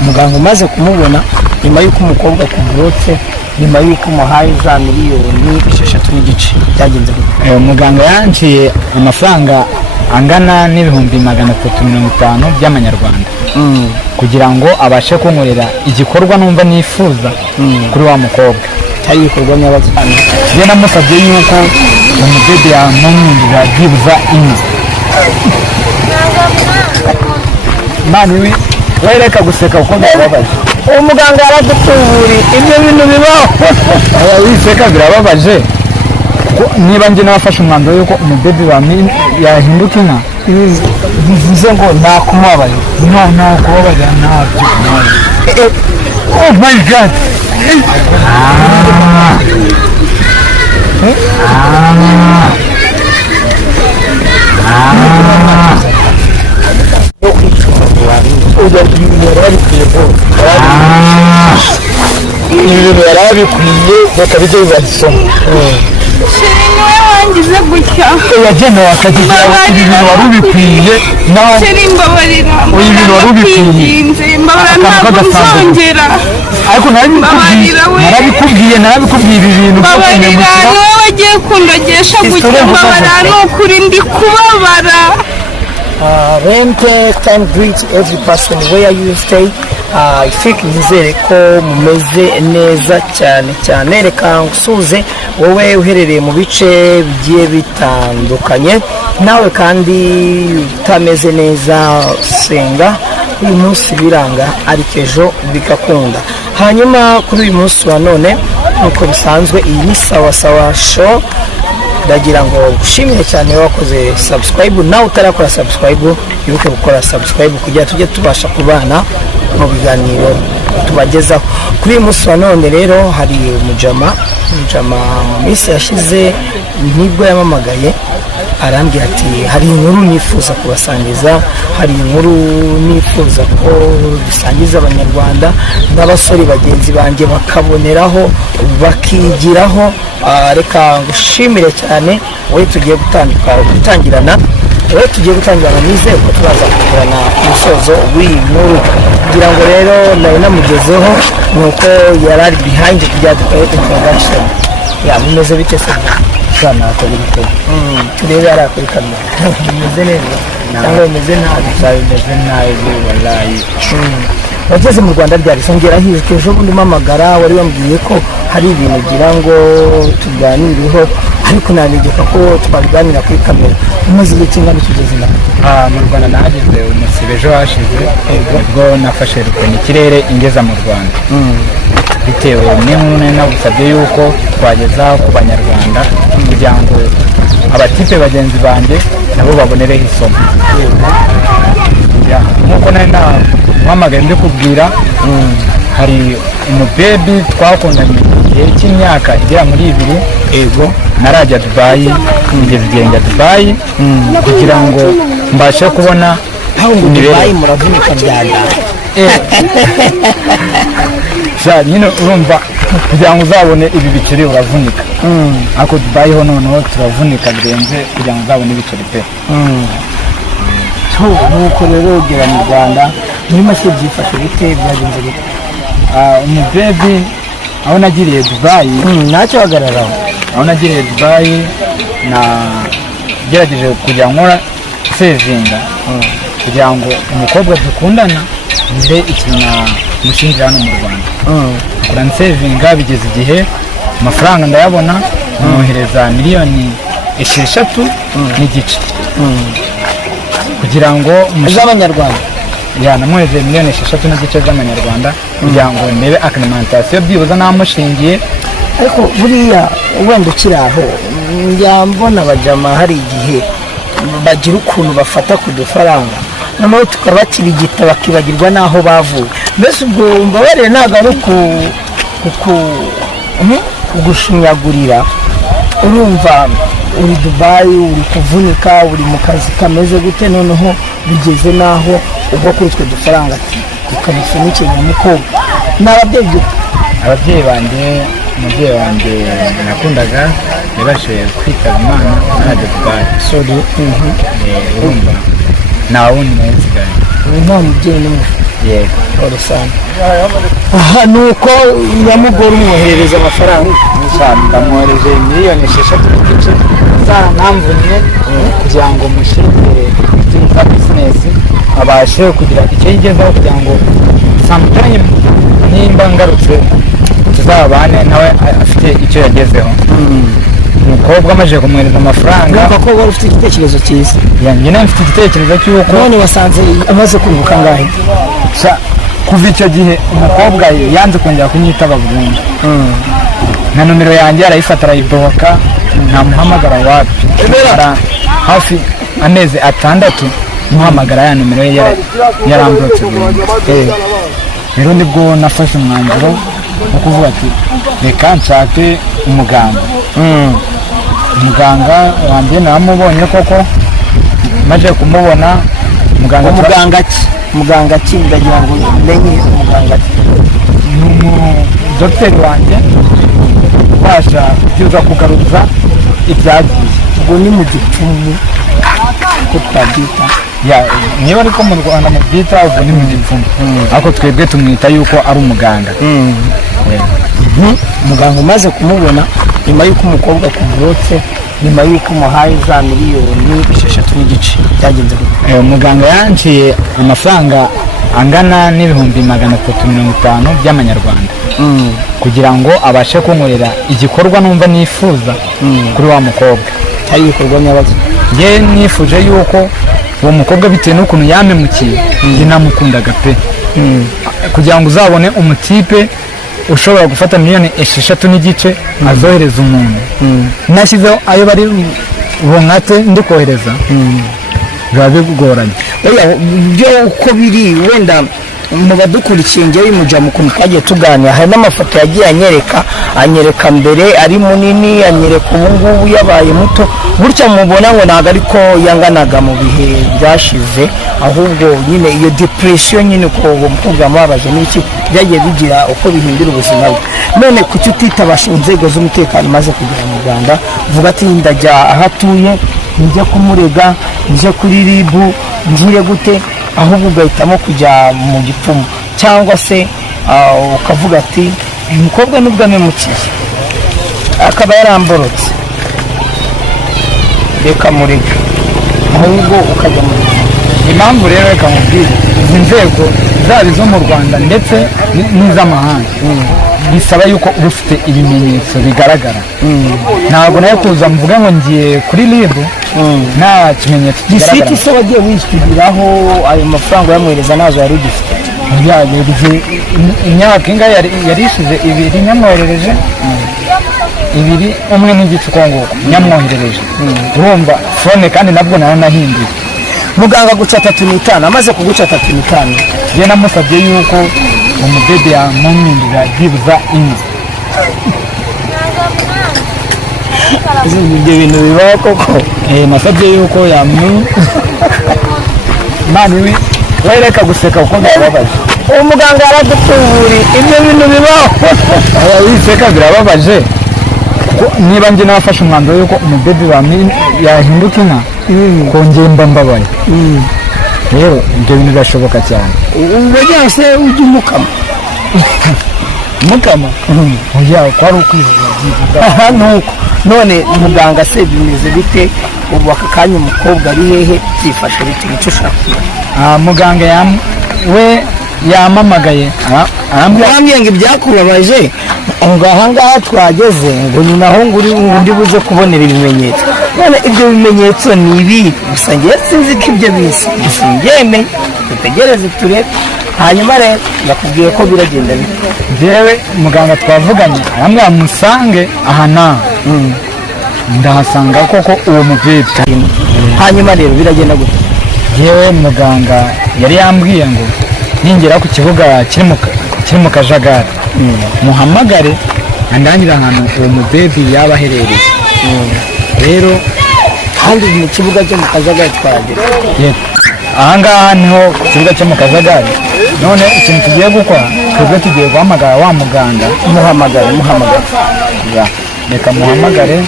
umuganga umaze kumubona nyuma y'uko umukobwa akuvutse, nyuma y'uko umuhaye za miliyoni 6.5 byagenze gute? Umuganga yanciye amafaranga angana n'ibihumbi 350 by'amanyarwanda kugira ngo abashe kunkorera igikorwa numva nifuza kuri wa mukobwa. Hari ibikorwa nyabazana je namusabye yuko umubebe yamunyindira byibuza inka. Mani wereka guseka uko birababaje. Umuganga yaradutuburi ibyo bintu bibaho. Wiseka birababaje. Niba njye nafashe umwanzuro yuko umubebe yahinduka inka, bivuze ngo nta kumubabaje. Nta kubabaza ntabyo. Oh my god. Ibintu yarabikwiye reka bijye bibarisoma. Niwe wangize gutya. Yagenewe akagira ibintu wari ubikwiye nawe. Mbabarira. Uyu bintu wari ubikwiye. Mbabarira ntabwo nzongera. Ariko narabikubwiye ibi bintu. Mbabarira niwe wagiye kundogesha gutya. Mbabarira ni ukuri ndi kubabara. Rente time greet every person where you stay. I think nizere ko mumeze neza cyane. Reka ngusuze wowe uherereye mu bice bigiye bitandukanye, nawe kandi utameze neza senga uyu munsi biranga ariko ejo bigakunda. Hanyuma kuri uyu munsi wa none uko bisanzwe iyi ni sawa show. Ndagira ngo ushimire cyane wakoze subscribe, nawe utarakora subscribe ibuke gukora subscribe kugira tujye tubasha kubana mu biganiro tubagezaho. Kuri uyu munsi wa none rero hari umujama mu minsi yashize nibwo yamamagaye arambwira ati hari inkuru nifuza kubasangiza, hari inkuru nifuza ko bisangiza abanyarwanda n'abasore bagenzi banjye bakaboneraho bakigiraho. Reka ngushimire cyane wowe tugiye gutangirana nizeye ko tubaza kugirana umusozo w'iyi nkuru. Kugira ngo rero nawe namugezeho nuko yarari behind kujya dukora introduction. Bimeze bite se? Sana akabiriko. Turebe ari kuri kamera. Bimeze neza cyangwa bimeze nabi? Bimeze nabi wallahi. Wageze mu Rwanda ryari? Songera hizwe ejo bundi mpamagara wari wambwiye ko hari ibintu ugira ngo tuganireho, ariko nanegeka ko twabiganira kuri kamera. Umaze igihe kingana kugeza inaha? Mu Rwanda nahageze umusibe ejo hashize, ubwo nafashe rukoni ikirere ingeza mu Rwanda. Bitewe n'inkuru nagusabye yuko twageza ku banyarwanda kugira ngo abatipe bagenzi banjye nabo babonereho isomo. Nkuko nari nahamagaye mbikubwira, hari umubebi twakundanye igihe cy'imyaka igera muri 2. Narajya Dubai, ngeze igenda Dubai kugira ngo mbashe kubona Dubai muravunika byanda. Nyine urumva kugira ngo uzabone ibi biceri uravunika. Ariko Dubai ho noneho turavunika birenze kugira ngo uzabone ibiceri pe. Nuko rero ugera mu Rwanda muri make byifashe bite, byagenze bite? Umubebi aho nagiriye Dubai ntacyo hagararaho. Aho nagiriye Dubai gerageje kujya nkora sevinga kugira ngo umukobwa dukundana ngire ikintu mushingira hano mu Rwanda. Kora sevinga bigeze igihe amafaranga ndayabona, nohereza miliyoni 6.5 kugira ngo z'amanyarwanda. Namwohereze miliyoni 6.5 z'amanyarwanda kugira ngo ndebe acclimatation byibuza namushingiye. Ariko buriya wenda ukiri aho njya mbona abajama hari igihe bagira ukuntu bafata ku dufaranga noneho tukabakirigita bakibagirwa n'aho bavuye. Mbese ubwo mbabarire ntabwo ari kugushinyagurira. Urumva uri Dubai, uri kuvunika, uri mu kazi kameze gute, noneho bigeze naho ubwo kuri twe dufaranga ati ukamusunikira umukobwa. Ababyeyi banjye, umubyeyi wanjye nakundaga yabashije kwitaba Imana narajya Dubai. Sorry. Urumva nta wundi nsigaye. Nta mubyeyi n'umwe. yego urusana aha nuko nyamugore umwoherereza amafaranga ndamwohereje miliyoni 6 zaranamvunye kugira ngo mushinge za bizinesi abashe kugira icyo yigezaho kugira ngo samutanye nimba ngarutse tuzabane nawe afite icyo yagezeho. Umukobwa amaze kumwohereza amafaranga numva ko wari ufite igitekerezo cyiza. Yanjye nawe mfite igitekerezo cy'uko none wasanze amaze kwibuka ngahe kuva icyo gihe umukobwa yanze kongera kunyitaba burundu. Na nomero yanjye arayifata arayidohoka ntamuhamagara wapi hafi amezi 6 muhamagara ya nomero ye yaramburotse burundu. Rero nibwo nafashe umwanzuro wo kuvuga ati reka nshake umuganga. Umuganga wanjye naramubonye koko maze kumubona muganga ki ndagira ngo menye umuganga ni dogiteri wanjye ubasha kuza kugaruza ibyagiye. ubwo ni mu gipfumu ko twabyita niba ariko mu Rwanda mu byita ubwo ni mu gipfumu ariko twebwe tumwita yuko ari umuganga. umuganga umaze kumubona nyuma y'uko umukobwa akuburotse nyuma y'uko umuhaye za miliyoni 6 byagenze gute? Umuganga yanciye amafaranga angana n'ibihumbi 350 by'amanyarwanda kugira ngo abashe kunkorera igikorwa numva nifuza kuri wa mukobwa. Ari igikorwa nyabazi njye nifuje yuko uwo mukobwa bitewe n'ukuntu yamemukiye njye namukundaga pe kugira ngo uzabone umutipe ushobora gufata miliyoni 6 azohereza umuntu nashyizeho ayo bari bunkate ndi kohereza biba bigoranye. byo uko biri wenda mu badukurikiye njyewe muja mu kuntu twagiye tuganira hari n'amafoto yagiye anyereka mbere ari munini anyereka ubu ngubu yabaye muto gutya mubona ngo ntabwo ariko yanganaga mu bihe byashize ahubwo nyine iyo depression nyine ko uwo mukobwa yamubabaje n'iki byagiye bigira uko bihindura ubuzima bwe. none kuki utitabasha inzego z'umutekano maze kugera mu Rwanda vuga ati ndajya aho atuye njye kumurega njye kuri RIB ngire gute ahubwo ugahitamo kujya mu gipfumu cyangwa se ukavuga ati umukobwa nubwo amemukiye akaba yaramborotse reka murega ahubwo ukajya mu gipfumu. Impamvu rero reka mubwire izi nzego zaba izo mu Rwanda ndetse n'iz'amahanga bisaba yuko uba ufite ibimenyetso bigaragara. Ntabwo nayo kuza mvuga ngo ngiye kuri RIB nta kimenyetso kigaragara. Gisiti se wagiye wishyuriraho ayo mafaranga yamwohereza nazo yari ugifite? Imyaka ingahe yari ishize 2 nyamwoherereje 1 n'igice uko nguko nyamwoherereje. Urumva fone kandi nabwo naranahinduye. Muganga guca 3 amaze kuguca 3 njye namusabye yuko umudede yamuhindura byibuza 4. ibyo bintu bibaho koko. Nasabye yuko mani wereka guseka uko birababaje. uwo muganga yaradutuburi ibyo bintu bibaho. Wiseka birababaje niba njye nafashe umwanzuro yuko umudede yahinduka inka kongera mbabaye. Rero ibyo bintu birashoboka cyane. Ubwo se ujya umukama oya kwari ukwivuga nuko none muganga se bimeze bite ubu aka kanya umukobwa ari hehe byifashe bite nicyo ushaka? Muganga we yamamagaye arambwira ngo ibyakubabaje ngo ahangaha twageze ngo ni naho ndi buze kubonera ibimenyetso. none ibyo bimenyetso ni ibi gusa ngiye sinzi ko ibyo bisi singemeye dutegereze turebe hanyuma rero nakubwiye ko biragenda bite. njyewe muganga twavuganye arambwira musange aha naha ndahasanga koko uwo mubyeyi. hanyuma rero biragenda gute? yewe muganga yari yambwiye ngo ningera ku kibuga kiri mu kajagari muhamagare andangire ahantu uwo mubebi yaba aherereye. Rero kandi mu kibuga cyo mu kajagari twagera ahangaha niho ku kibuga cyo mu kajagari. none ikintu tugiye gukora twebwe tugiye guhamagara wa muganga. muhamagare reka muhamagare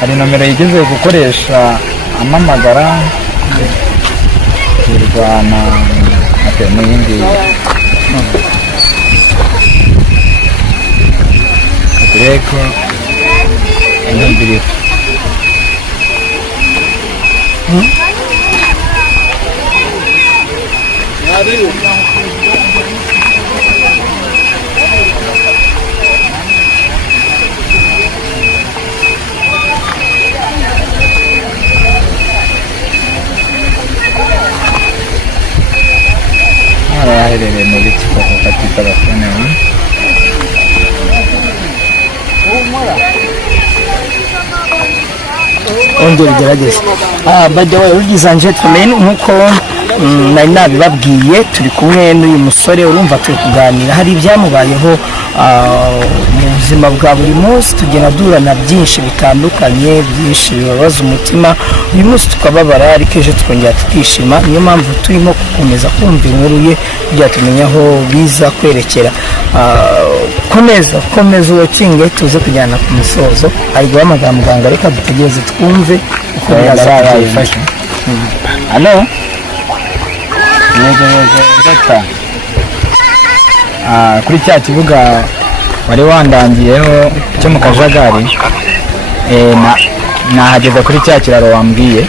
hari nomero yigeze gukoresha amamagara Okay, n'iyindi Atletico n'ibiriho aherereye muri Kikoko kati telefone ongera ugerageze. By the way, ladies and gentlemen, nk'uko nari nabibabwiye turi kumwe n'uyu musore urumva turi kuganira hari ibyamubayeho mu buzima bwa buri munsi tugenda duhura na byinshi bitandukanye byinshi bibabaza umutima uyu munsi tukababara ariko ejo twongera tukishima niyo mpamvu turimo gukomeza kumva inkuru ye kugira tumenye aho biza kwerekera. komeza uwakinge tuze kujyana ku musozo ari guhamagara muganga reka dutegereze twumve uko yazayifasha. Halo Dr. Kuri cya kibuga wari wandangiyeho cyo mu Kajagari nahageze kuri cya kiraro wambwiye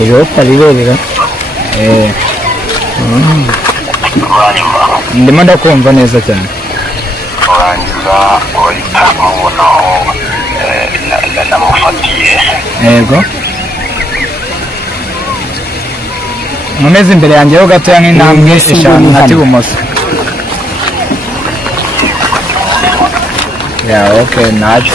iropa rirerera ndimo ndakumva neza cyane urangiza uhita ubonaho namufatiye yego nkomeze imbere yanjye ho gatoya nk'intambwe eshanu hati ibumoso ya okay ntacyo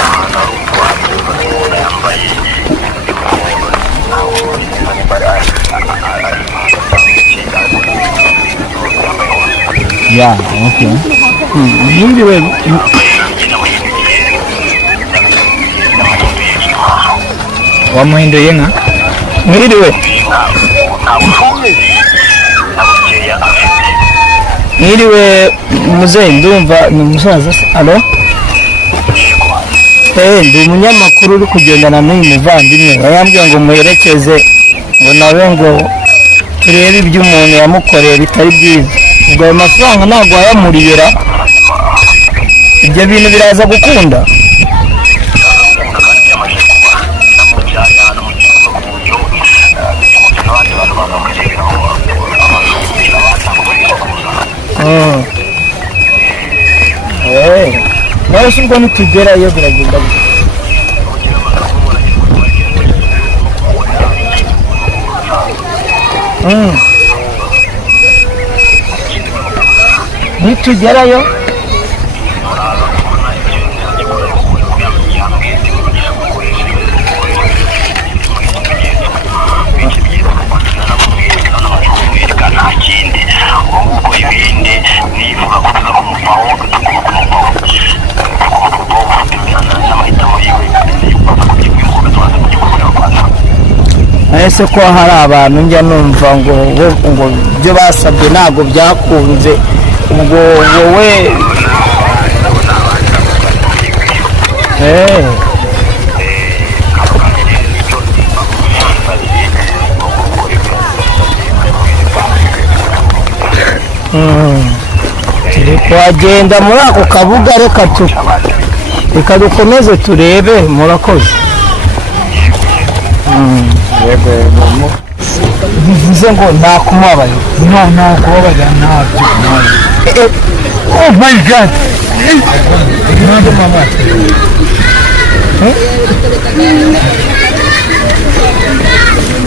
ya okay yiriwe wamuhinduye inka mwiriwe mwiriwe muzehe ndumva ni umusaza se alo ndi umunyamakuru uri kugendana n'uyu muvandimwe yambwiye ngo muherekeze ngo nawe ngo turebe ibyo umuntu yamukoreye bitari byiza ubwo ayo mafaranga ntabwo wayamuriyera ibyo bintu biraza gukunda nawe si ubwo nitugerayo biragenda nitugerayo ese ko hari abantu njya numva ngo ibyo basabye ntabwo byakunze ubwo wowe turi kuhagenda muri ako kabuga reka dukomeze turebe murakoze yego bivuze ngo nta kumubabarira nta kubabarira ntabyo oh my god ntabwo mama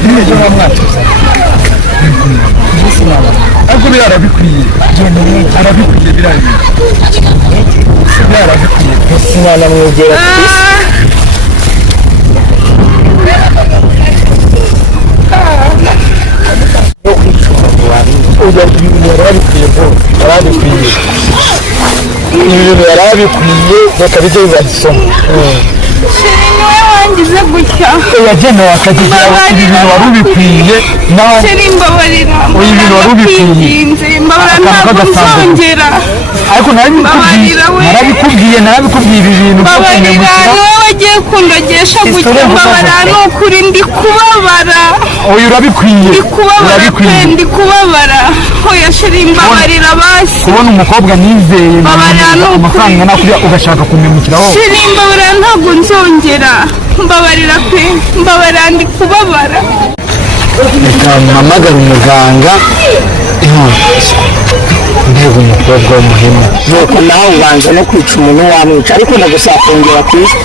nibyo mwatuza ariko birabikwiye arabikwiye birabikwiye mwana mwegera ibintu yarabikwiye reka bijye bibaha isomo shiri niwe ngize gutya yagenewe akagira ibi bintu wari ubikwiye nawe sheri mbabarira uyu bintu wari ubikwiye mbabarira ntabwo nzongera ariko narabikubwiye ibi bintu mbabarira niwe wagiye kundogesha gutya mbabarira ni ukuri ndi kubabara uyu urabikwiye ndi kubabara pe ndi kubabara oya sheri mbabarira basi kubona umukobwa nizeye amafaranga nakujya ugashaka kumemukiraho sheri mbabarira ntabwo nzongera mbabarira pe mbabarira ndi kubabara reka mpamagare umuganga mbega umukobwa w'umuhemu nuko nawe ubanza no kwica umuntu wamwica ariko ndagusaba kongera ku isi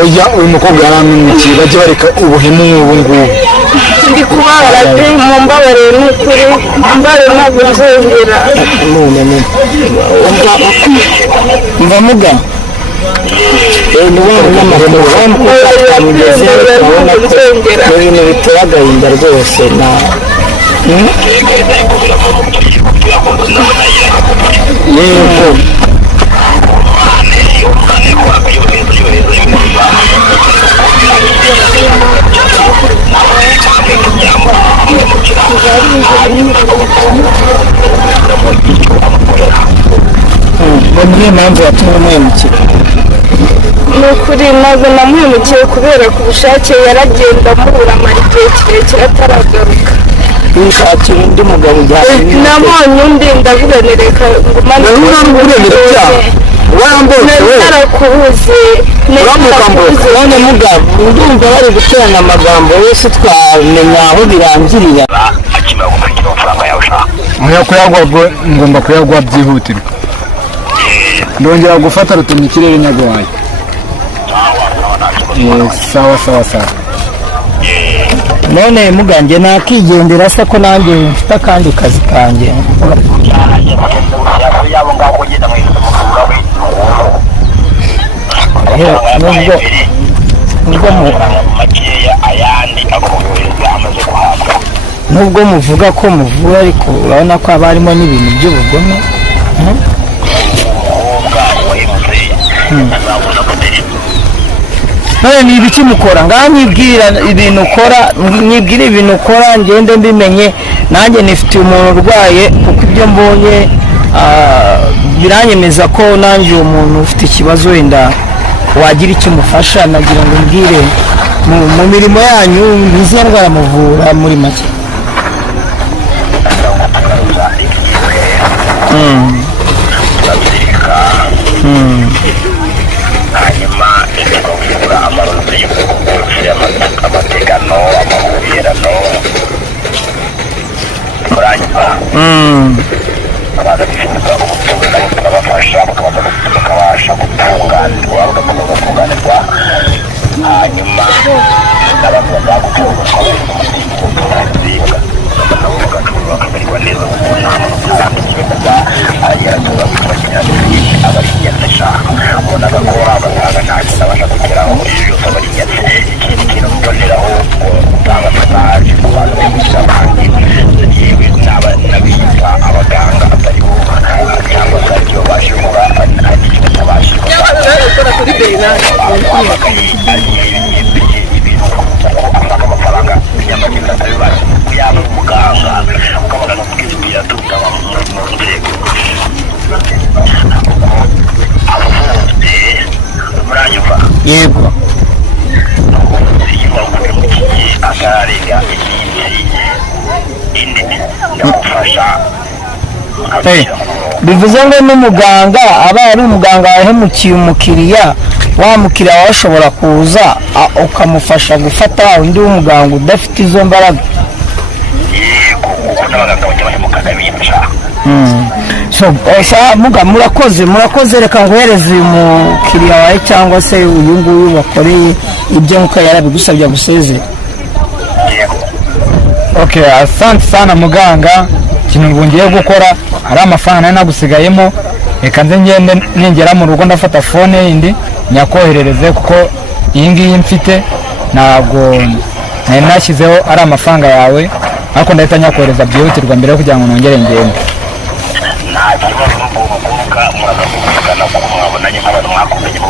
oya uyu mukobwa yaramwimukiye bajye bareka ubuhemu nk'ubu ngubu ndi kubabara pe mumbabarire ni ukuri mumbabarire ntabwo nzongera mva muga ni wa munyamakuru wa mukobwa twamugeze urabona ko ni ibintu biteye agahinda rwose yego niyo mpamvu yatumye umuhemukira ni ukuri ntabwo namuhemukiye kubera ku bushake yaragenda amubura amara igihe kirekire ataragaruka wishakira undi mugabo ujyanye nabonye undi ndavuga reka ngumane narakubuze none mugabo ndumva bari guterana amagambo yose twamenya aho birangirira ngomba kuyaguha byihutirwa ndongera gufata rutemye ikirere nyagwaye sawa none mugange nakigendera se ko nanjye mfite akandi kazi kanjye nubwo muvuga ko muvura ariko urabona ko haba harimo n'ibintu by'ubugome none ni ibiki mukora ngaho nyibwira ibintu ukora ngende mbimenye nanjye nifitiye umuntu urwaye kuko ibyo mbonye biranyemeza ko nanjye uwo muntu ufite ikibazo wenda wagira icyo umufasha nagira ngo mbwire mu mirimo yanyu n'izihe ndwara muvura muri make hanyuma tukavura amarozi y'ubwoko bwose amategano amahurirano kurangiza abadafite ubutunzi tukabafasha bakabasha gutunganirwa bagakomeza hanyuma n'abantu bazagutunga twabari umutima w'ubutunzi nabo bagacuruza bakamererwa neza kuko nta muntu kuba agerageza kubagira abari ingenzi ashaka ubonaga ko abatanga nta kintu abasha kugeraho iyo yose abari ingenzi ikindi kintu mboneraho gutanga mesaje ku bantu bigisha abandi yewe n'abita abaganga atari bo cyangwa se aribyo babasha gukora n'icyo batabasha gukora kuri berinari ibintu kuko ashaka amafaranga y'amagenda atabibasha yaba umuganga ukabona no kwizibira tukaba mu nzego abavuzi muranyumva yego iyo uhemukiye akarenga indi ndamufasha bivuze ngo n'umuganga aba ari umuganga wahemukiye umukiriya wa mukiriya wawe ashobora kuza ukamufasha gufata undi w'umuganga udafite izo mbaraga yego kuko n'abaganga bajya bahemukaga bica murakoze reka nguhereze uyu mukiriya wawe cyangwa se uyu nguyu wakoreye ibyo nk'uko yarabigusabye gusezera asante sana muganga ikintu ubu ngiye gukora hari amafaranga nari nagusigayemo reka nze ngende ningera mu rugo ndafata fone yindi nyakoherereze kuko iyi ngiyi mfite ntabwo nari nashyizeho ari amafaranga yawe ariko ndahita nyakohereza byihutirwa mbere yo kugira ngo nongere ngende nta kibazo n'ubwo mukuvuga muraza kuvugana kuko mwabonanye nk'abantu mwakundanye mu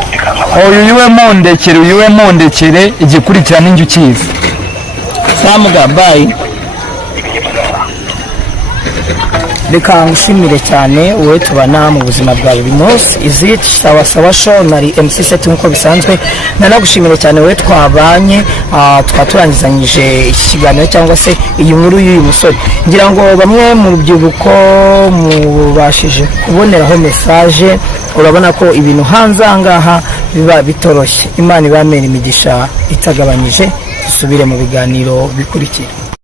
uyu we mundekere igikurikirana injyu ukizi samuga bayi. Reka ngushimire cyane wowe tubana mu buzima bwa buri munsi. Izi sawa show nari MC Set nkuko bisanzwe. Nanagushimire cyane wowe twabanye twaturangizanyije iki kiganiro cyangwa se iyi nkuru y'uyu musore. Ngira ngo bamwe mu rubyiruko mubashije kuboneraho message, urabona ko ibintu hanze ahangaha biba bitoroshye. Imana ibamere imigisha itagabanyije. Dusubire mu biganiro bikurikira.